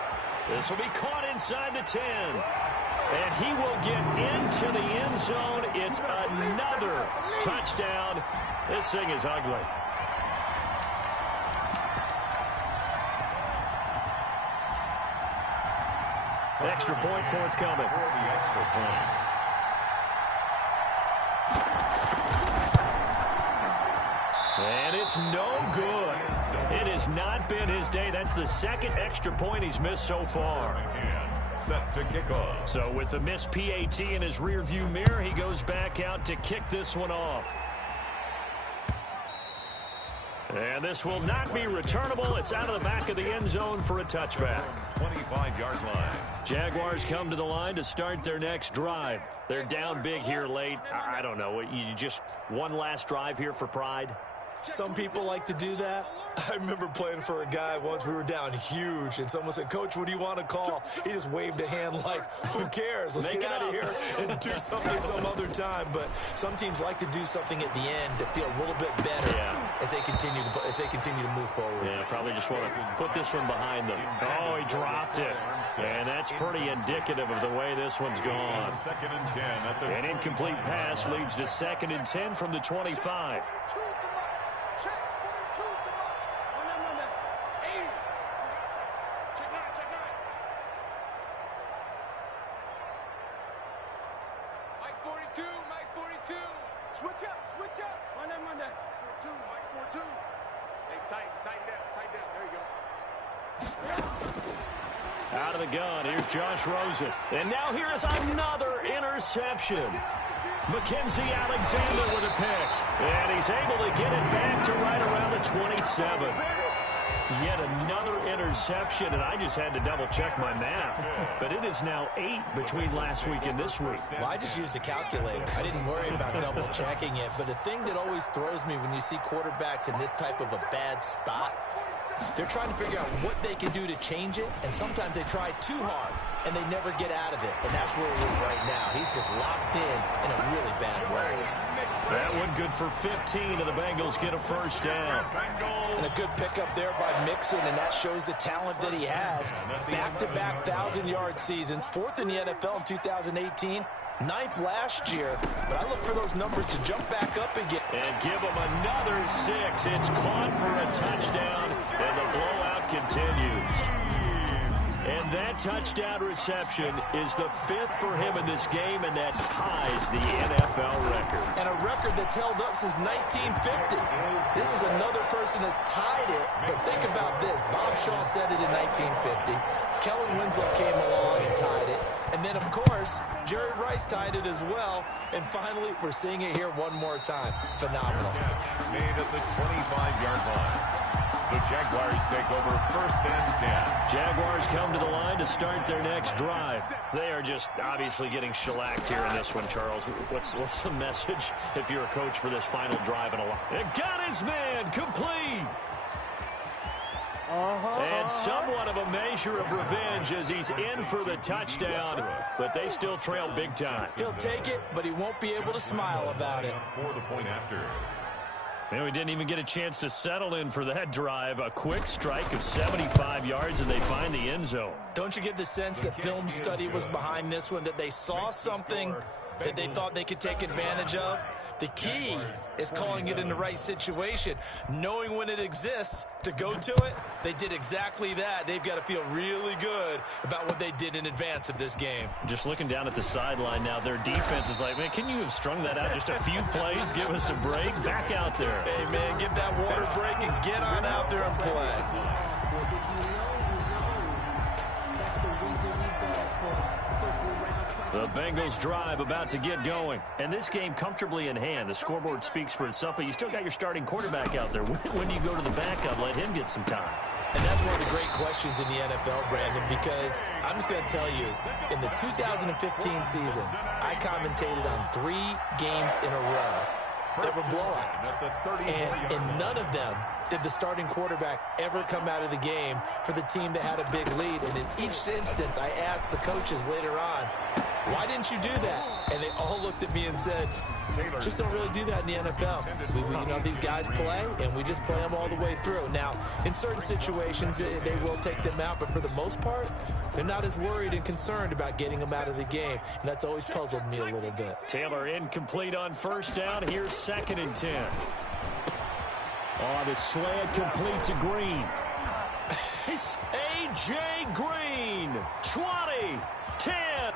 This will be caught inside the 10. And he will get into the end zone. It's another touchdown. This thing is ugly. Extra point forthcoming. For the extra point. it's no good. It has not been his day. That's the second extra point he's missed so far. Set to kick off. So with the missed PAT in his rearview mirror, he goes back out to kick this one off. And this will not be returnable. It's out of the back of the end zone for a touchback. 25-yard line. Jaguars come to the line to start their next drive. They're down big here late. I don't know. You just one last drive here for pride? Some people like to do that. I remember playing for a guy once. We were down huge, and someone said, "Coach, what do you want to call?" He just waved a hand like, "Who cares? Let's get out of here and do something some other time." But some teams like to do something at the end to feel a little bit better as they continue to move forward. Yeah, probably just want to put this one behind them. Oh, he dropped it, and that's pretty indicative of the way this one's gone. Second and 10 An incomplete pass leads to 2nd and 10 from the 25. Switch up. Run that. 4-2, Mike, 4-2. Hey, tighten down. There you go. Out of the gun, here's Josh Rosen. And now here is another interception. Mackenzie Alexander with a pick. And he's able to get it back to right around the 27. Yet another interception, and I just had to double-check my math. But it is now 8 between last week and this week. Well, I just used a calculator. I didn't worry about double-checking it. But the thing that always throws me when you see quarterbacks in this type of a bad spot, they're trying to figure out what they can do to change it, and sometimes they try too hard, and they never get out of it. And that's where he is right now. He's just locked in a really bad way. That one good for 15, and the Bengals get a first down. And a good pickup there by Mixon, and that shows the talent that he has. Back-to-back 1,000-yard seasons, 4th in the NFL in 2018, 9th last year. But I look for those numbers to jump back up again. And give him another 6. It's caught for a touchdown, and the blowout continues. And that touchdown reception is the 5th for him in this game, and that ties the NFL record. And a record that's held up since 1950. This is another person that's tied it, but think about this. Bob Shaw said it in 1950. Kellen Winslow came along and tied it. And then, of course, Jerry Rice tied it as well. And finally, we're seeing it here one more time. Phenomenal. Made at the 25-yard line. The Jaguars take over 1st and 10. Jaguars come to the line to start their next drive. They are just obviously getting shellacked here in this one, Charles. What's the message if you're a coach for this final drive in a while? It got his man complete. And somewhat of a measure of revenge as he's in for the touchdown, but they still trail big time. He'll take it, but he won't be able to smile about it. For the point after. And we didn't even get a chance to settle in for that drive. A quick strike of 75 yards, and they find the end zone. Don't you get the sense that film study was behind this one, that they saw something that they thought they could take advantage of? The key is calling it in the right situation, knowing when it exists to go to it. They did exactly that. They've got to feel really good about what they did in advance of this game. Just looking down at the sideline now, their defense is like, man, can you have strung that out just a few plays? Give us a break. Back out there. Hey, man, give that water break and get on out there and play. The Bengals drive about to get going. And this game comfortably in hand. The scoreboard speaks for itself, but you still got your starting quarterback out there. When do you go to the backup? Let him get some time. And that's one of the great questions in the NFL, Brandon, because I'm just going to tell you, in the 2015 season, I commentated on 3 games in a row that were blowouts. And in none of them did the starting quarterback ever come out of the game for the team that had a big lead. And in each instance, I asked the coaches later on, why didn't you do that? And they all looked at me and said, just don't really do that in the NFL. These guys play, and we just play them all the way through. Now, in certain situations, they will take them out, but for the most part, they're not as worried and concerned about getting them out of the game, and that's always puzzled me a little bit. Taylor incomplete on first down. Here's 2nd and 10. Oh, the slant complete to Green. It's A.J. Green, 20, 10,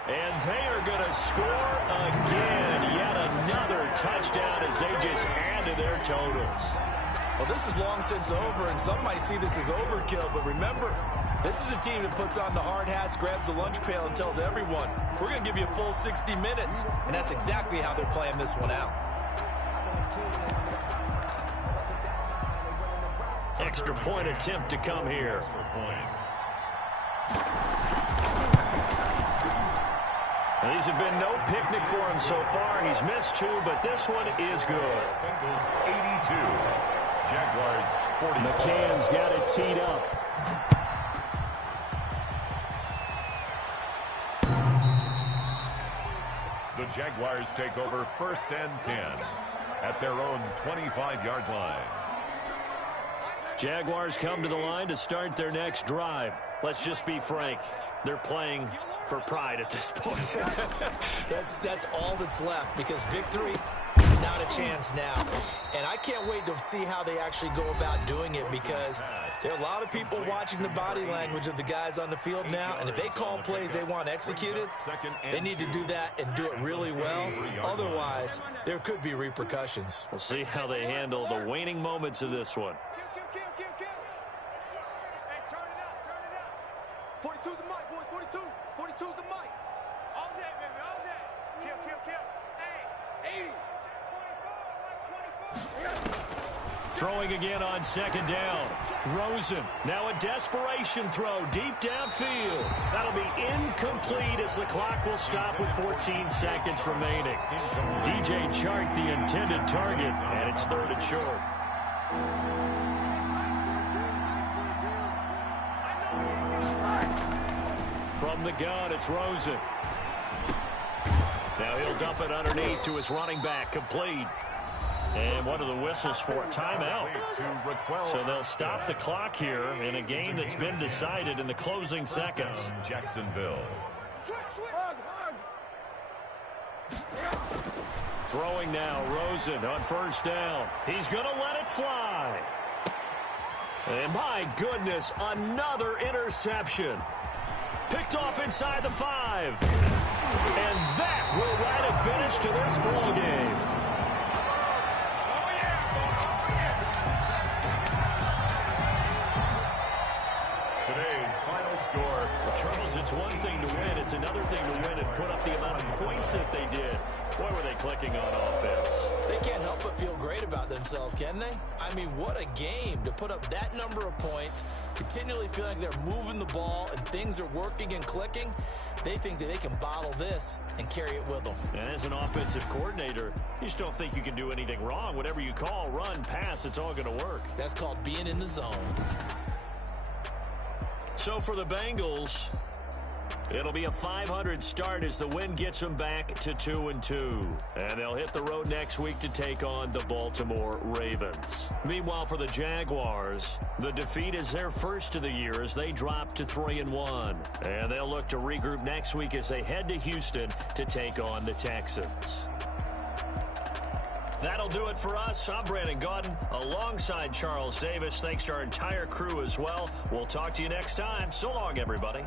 and they are going to score again. Yet another touchdown as they just add to their totals. Well, this is long since over, and some might see this as overkill, but remember, this is a team that puts on the hard hats, grabs the lunch pail, and tells everyone, we're going to give you a full 60 minutes, and that's exactly how they're playing this one out. Extra point attempt to come here. And these have been no picnic for him so far. He's missed 2, but this one is good. Bengals 82. Jaguars 44. McCann's got it teed up. The Jaguars take over 1st and 10 at their own 25-yard line. Jaguars come to the line to start their next drive. Let's just be frank. They're playing for pride at this point. That's all that's left, because victory, not a chance now. And I can't wait to see how they actually go about doing it, because there are a lot of people watching the body language of the guys on the field now, and if they call plays they want executed, they need to do that and do it really well. Otherwise, there could be repercussions. We'll see how they handle the waning moments of this one. Kill. Hey, turn it up. 42's the mic, boys. 42's the mic. All day, baby, all day. Kill. Hey, 80. 24, watch 24. Throwing again on 2nd down. Rosen, now a desperation throw deep downfield. That'll be incomplete as the clock will stop with 14 seconds remaining. DJ Chark, the intended target, and it's 3rd and short. From the gun, it's Rosen. Now he'll dump it underneath to his running back, complete. And one of the whistles for a timeout. So they'll stop the clock here in a game that's been decided in the closing seconds. Jacksonville. Throwing now, Rosen on 1st down. He's going to let it fly. And my goodness, another interception. Picked off inside the 5. And that will write a finish to this ball game. Today's final score. Charles, it's one thing to win. It's another thing to win and put up the amount of points that they did. Boy, were they clicking on offense. They can't help but feel great about themselves, can they? I mean, what a game to put up that number of points, continually feeling like they're moving the ball and things are working and clicking. They think that they can bottle this and carry it with them. And as an offensive coordinator, you just don't think you can do anything wrong. Whatever you call, run, pass, it's all going to work. That's called being in the zone. So for the Bengals, it'll be a 500 start as the win gets them back to 2-2. And they'll hit the road next week to take on the Baltimore Ravens. Meanwhile, for the Jaguars, the defeat is their first of the year as they drop to 3-1. And they'll look to regroup next week as they head to Houston to take on the Texans. That'll do it for us. I'm Brandon Gaudin alongside Charles Davis. Thanks to our entire crew as well. We'll talk to you next time. So long, everybody.